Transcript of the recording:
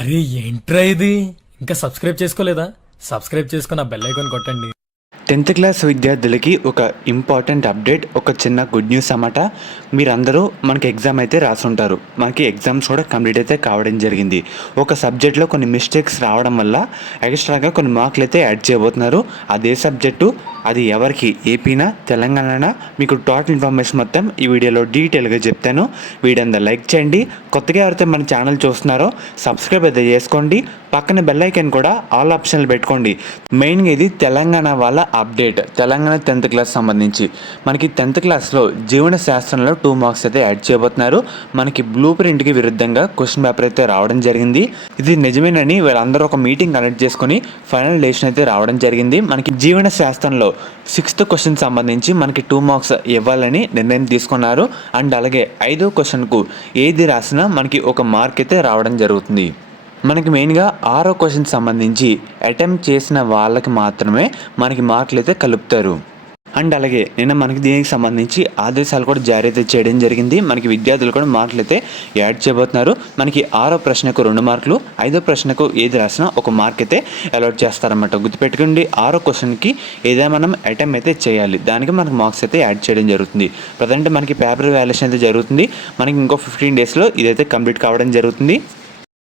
అరే ఏంట్రా ఇది? ఇంకా సబ్స్క్రైబ్ చేసుకోలేదా? సబ్స్క్రైబ్ చేసుకుని ఆ బెల్ ఐకాన్ కొట్టండి. 10th క్లాస్ విద్యార్థులకి ఒక ఇంపార్టెంట్ అప్డేట్, ఒక చిన్న గుడ్ న్యూస్ అన్నమాట. మీరందరూ మనకి ఎగ్జామ్ అయితే రాసుంటారు. మనకి ఎగ్జామ్స్ కూడా కంప్లీట్ అయితే కావడం జరిగింది. ఒక సబ్జెక్ట్లో కొన్ని మిస్టేక్స్ రావడం వల్ల ఎక్స్ట్రాగా కొన్ని మార్కులు అయితే యాడ్ చేయబోతున్నారు. అదే సబ్జెక్టు, అది ఎవరికి, ఏపీనా తెలంగాణనా, మీకు టోటల్ ఇన్ఫర్మేషన్ మొత్తం ఈ వీడియోలో డీటెయిల్గా చెప్తాను. వీడియో అంతా లైక్ చేయండి. కొత్తగా ఎవరైతే మన ఛానల్ చూస్తున్నారో సబ్స్క్రైబ్ అయితే చేసుకోండి. పక్కన బెల్ ఐకాన్ కూడా ఆల్ ఆప్షన్లు పెట్టుకోండి. మెయిన్గా ఇది తెలంగాణ వాళ్ళ అప్డేట్. తెలంగాణ 10th క్లాస్ సంబంధించి మనకి 10th క్లాస్లో జీవన శాస్త్రంలో 2 మార్క్స్ అయితే యాడ్ చేయబోతున్నారు. మనకి బ్లూ ప్రింట్కి విరుద్ధంగా క్వశ్చన్ పేపర్ అయితే రావడం జరిగింది. ఇది నిజమేనని వీళ్ళందరూ ఒక మీటింగ్ కండక్ట్ చేసుకుని ఫైనల్ డెసిషన్ అయితే రావడం జరిగింది. మనకి జీవన శాస్త్రంలో 6th క్వశ్చన్ సంబంధించి మనకి 2 మార్క్స్ ఇవ్వాలని నిర్ణయం తీసుకున్నారు. అండ్ అలాగే 5వ క్వశ్చన్కు ఏది రాసినా మనకి ఒక మార్క్ అయితే రావడం జరుగుతుంది. మనకి మెయిన్గా 6వ క్వశ్చన్ సంబంధించి అటెంప్ట్ చేసిన వాళ్ళకి మాత్రమే మనకి మార్కులు అయితే కలుపుతారు. అండ్ అలాగే నిన్న మనకి దీనికి సంబంధించి ఆదేశాలు కూడా జారీ అయితే చేయడం జరిగింది. మనకి విద్యార్థులు కూడా మార్కులు అయితే యాడ్ చేయబోతున్నారు. మనకి 6వ ప్రశ్నకు 2 మార్కులు, 5వ ప్రశ్నకు ఏది రాసినా ఒక మార్క్ అయితే అలాట్ చేస్తారన్నమాట. గుర్తుపెట్టుకోండి, 6వ క్వశ్చన్కి ఏదైనా మనం అటెంప్ట్ అయితే చేయాలి, దానికి మనకి మార్క్స్ అయితే యాడ్ చేయడం జరుగుతుంది. ప్రజెంట్ మనకి పేపర్ వాల్యుయేషన్ అయితే జరుగుతుంది. మనకి ఇంకో 15 డేస్లో ఇదైతే కంప్లీట్ కావడం జరుగుతుంది.